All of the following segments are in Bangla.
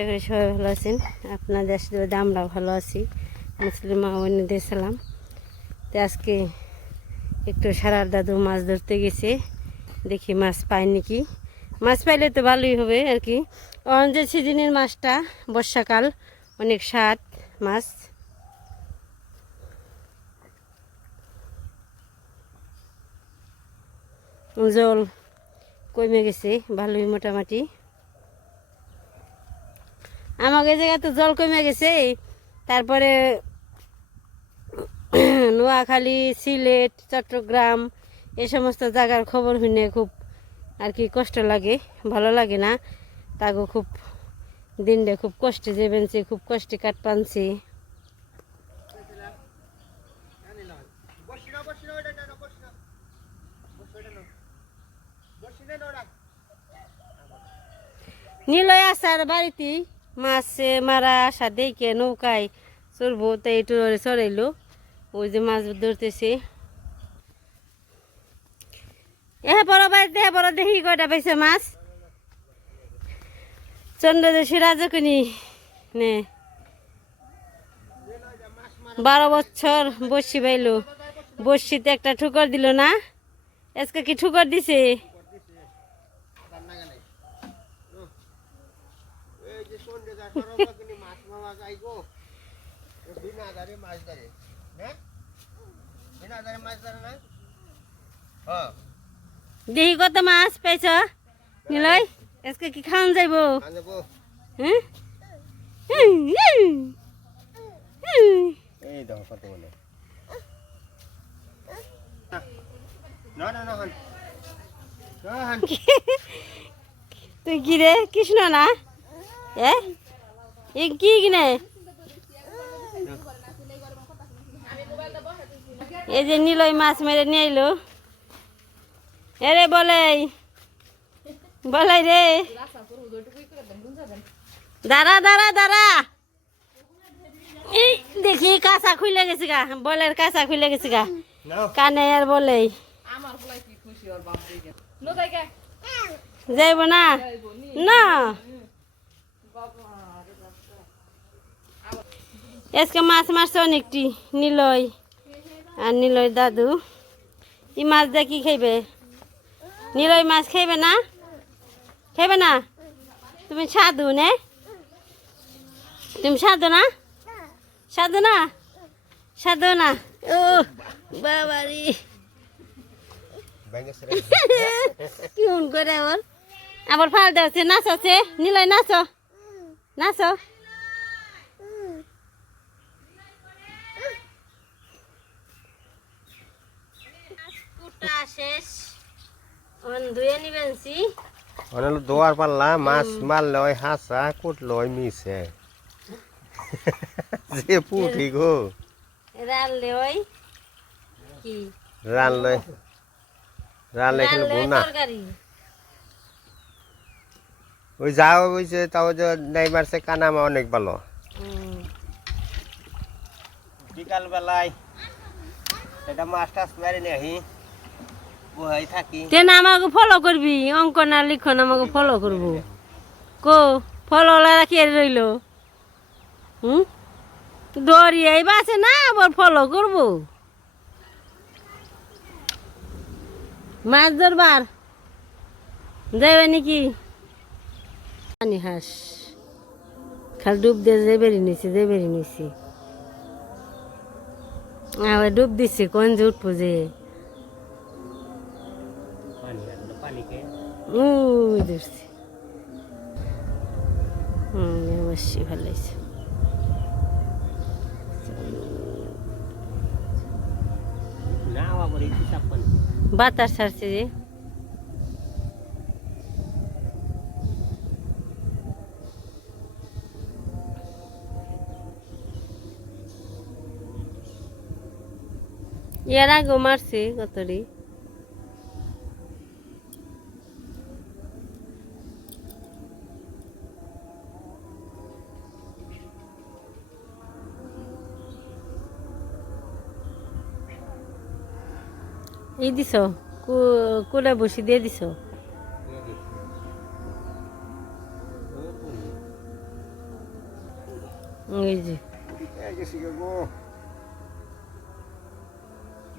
আশা করি সবাই ভালো আছেন। আপনাদের আশীর্বাদে আমরাও ভালো আছি। মুসলিম মা বোনদের সালাম। তো আজকে একটু সারার দাদু মাছ ধরতে গেছে, দেখি মাছ পায় নাকি। মাছ পাইলে তো ভালোই হবে আর কি। যে সিজনের মাছটা বর্ষাকাল, অনেক স্বাদ মাছ। জল কমে গেছে ভালোই মোটামুটি। আমাকে জায়গা তো জল কমে গেছে, তারপরে নোয়াখালী, সিলেট, চট্টগ্রাম এই সমস্ত জায়গার খবর শুনে খুব আর কি কষ্ট লাগে, ভালো লাগে না। তাকে খুব দিনটা খুব কষ্টে যাবেনছে, খুব কষ্টে কাট পানছে। নিলয় আসার বাড়িতে মাছ মারা আসা দেখে নৌকায় চড়বো, তাই একটু চড়াইলো। ওই যে মাছ ধরতেছে। বড় বাড়িতে বড় দেখি কয়টা পাইছে মাছ। চন্দ্রদেশী রাজকনি নে 12 বছর বসি পাইল, বসিতে একটা ঠুকর দিল না। আজকে কি ঠুকর দিছে? দেখি কত মাছ পাইছ নিলয়, আজকে কি খাওয়ান যাইব? তুই কি রে কৃষ্ণ না? কি কিনে এই যে নিলয় মাছ মেরে নিয়ে এলো। এরে বলাই বলাই রে, দাঁড়া দাঁড়া দাঁড়া। এই দেখি কাঁচা খুলে গেছে গা, বলের কাঁচা খুলে গেছে গা কানে। আর বলে যাইব না না, আজকে মাছ মারছে অনেকটি নিলয় আর নিলয় দাদু। এই মাছ দিয়ে কি খাইবে? নিলয় মাছ খাইবে না? খাইবে না? তুমি সাধু নে? তুমি সাধু না? সাধু না? সাধু না? ও বাবারি কেমন করে আবার আবার ফাল দেওয়া নাচ আছে। নিলয় নাচো নাচো। শেষ ধুয়ে নিবেনছি। দোয়ার পাল্লা মাছ মারলে ওই হাসা কুটলো ওই মিশে যে পুঠি গো রানলে ওই কি রানলে রানলে খেলে বোনা ওই যাও ওইছে তাও যে নাই মারছে কানামা অনেক ভালো। বিকাল বেলায় এটা মাছ টাছ মারি নাহি বহাই থাকি। তেন আমাকে ফলো করবি, অঙ্কন আর লিখন আমাকে ফলো করবো। কো ফলো রাখি রইল। দরিয়াই বাসে না আবার ফলো করবো। মাছ ধরবার যাবে নাকি? পানি হাঁস খাল ডুব দিয়ে যে বেরিয়ে নিছে, যে বেরিয়ে নিছে ডুব দিচ্ছে। কোন যে উঠবো যে ধরছি। অবশ্যই ভালো লাগছে। বাতাস ছাড়ছে যে এর আগেও মারছে কতটি। এই দিছ কোলে বসি দিয়ে দিছ। ওই যে এই গেছি গো,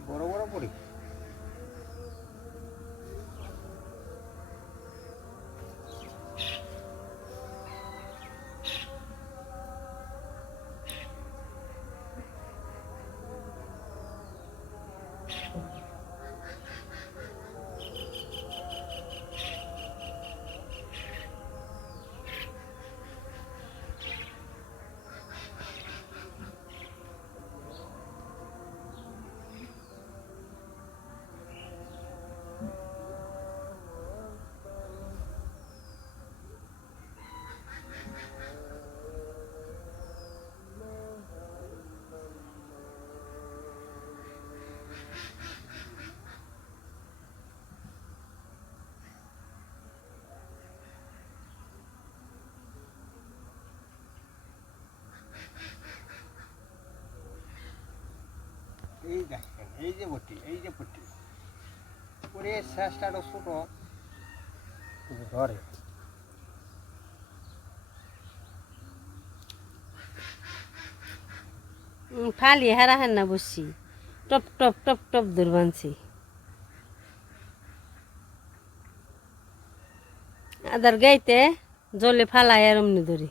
বড় বড় পড়ি। এই দেখেন, এই যে বটি, এই যে পটি, ওরে শেষটা ছোট কিন্তু ধরে। ফালি হারা হার না বসছি, টপ টপ টপ টপ দূর বানছি। আদার গাইতে জলে ফালাই আর অমনি ধরি।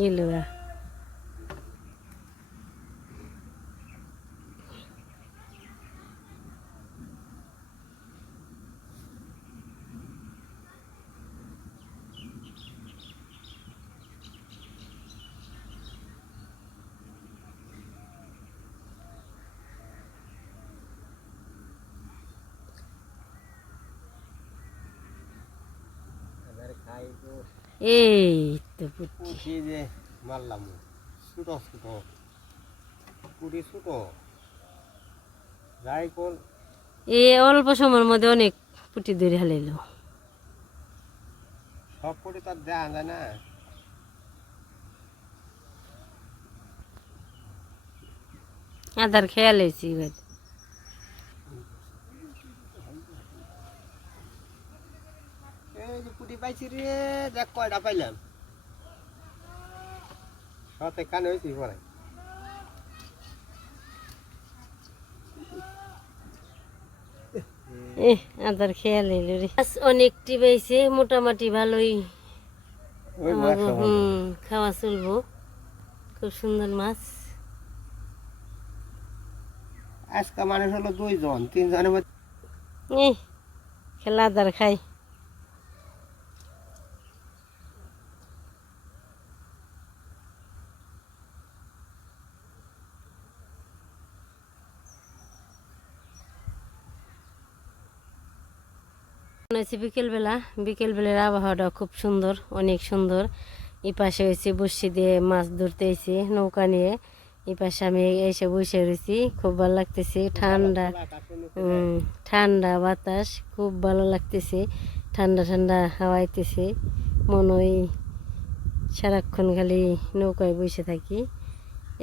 গিলুয়া এই তো পুটি। পুটি যে মারলাম, ছোট ছোট পুটি, ছোট যাই কর। এই অল্প সময়ের মধ্যে অনেক পুটি ধরে হালাইল। সব পুটি তার দেখা যায় না। আদার খেয়াল হয়েছি এবার। এই যে পুটি পাইছি রে, দেখ কয়টা পাইলাম। সতে কানে হয়েছি পরে। আদার খেয়াল হইল রে। মাছ অনেকটি পাইছে, মোটামুটি ভালোই ওই মাছ খাওয়া চলবো। খুব সুন্দর মাছ। আজকে মানুষ হলো 2 জন, 3 জনের মধ্যে খেলা আদার খাই। বিকেলবেলা, বিকেলবেলার আবহাওয়াটা খুব সুন্দর, অনেক সুন্দর। এই পাশে হয়েছে বসি দিয়ে মাছ ধরতে এসে নৌকা নিয়ে। এই পাশে আমি এসে বসে রয়েছি, খুব ভালো লাগতেছে। ঠান্ডা ঠান্ডা বাতাস, খুব ভালো লাগতেছে। ঠান্ডা ঠান্ডা হাওয়াইতেছে, মনে হয় সারাক্ষণ খালি নৌকায় বসে থাকি।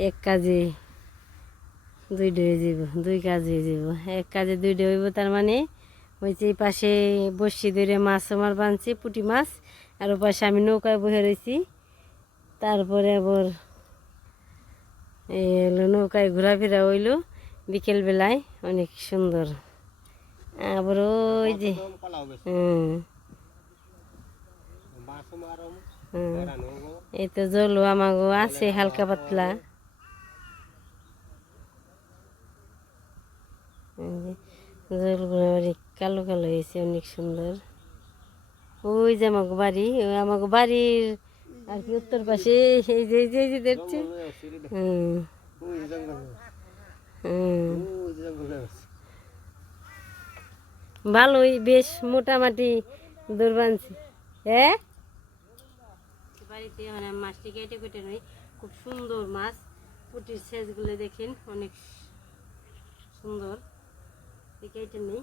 এক কাজে দুইটা হয়ে যাব, 2 কাজ হয়ে যাব। এক কাজে 2টা হইব, তার মানে হয়েছে এই পাশে বসি ধরে মাছ আমার বানছি, পুঁটি মাছ। আর ও পাশে আমি নৌকায় বসে রয়েছি। তারপরে আবার নৌকায় ঘোরাফেরা হইলো বিকেলবেলায়, অনেক সুন্দর। আবার ওই যে এই তো জলও আমাগো আছে হালকা পাতলা। জলগুলো কালো কালো হয়েছে, অনেক সুন্দর। ওই যে আমাকে বাড়ি, আমাকে বাড়ির আর কি উত্তর পাশে এই যে এই যে দেখছি। ভালোই, বেশ মোটামুটি দূর বানছি। হ্যাঁ, বাড়িতে মানে মাছটি কেটে কেটে নই, খুব সুন্দর মাছ। পুটির সাইজগুলো দেখেন, অনেক সুন্দর। কেটে নেই।